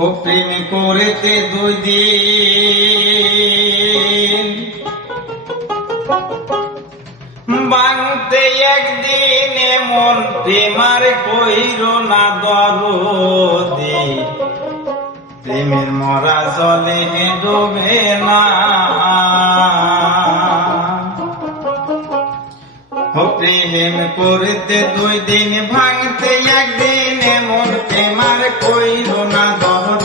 ও করেতে দুই দিন। বাংতে একদিন মন প্রেমার কইর না দরদি। প্রেমের মরা জলে ডোবে না। প্রেম করতে দুই দিন ভাঙতে একদিন মন প্রেমার কইল না দর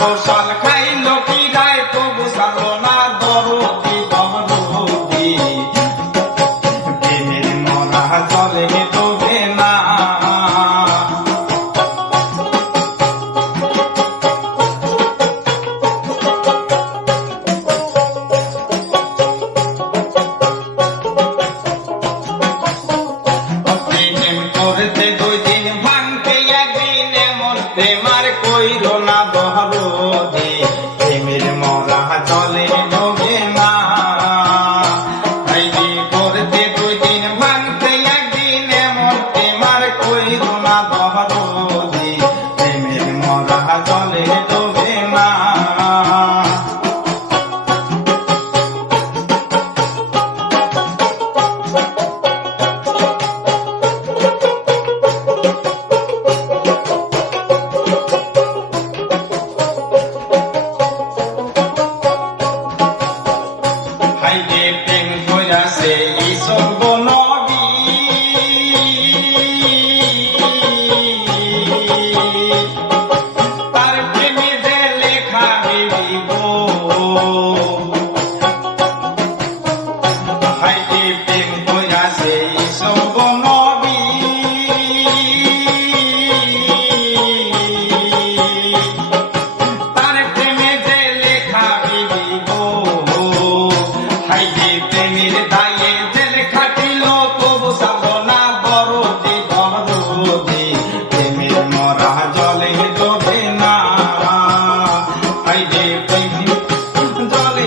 vamos a ping ping, voy a ser y sorbonó. বুঝি প্রেমে মরা জলে ডোবে না আই যে প্রেম জলে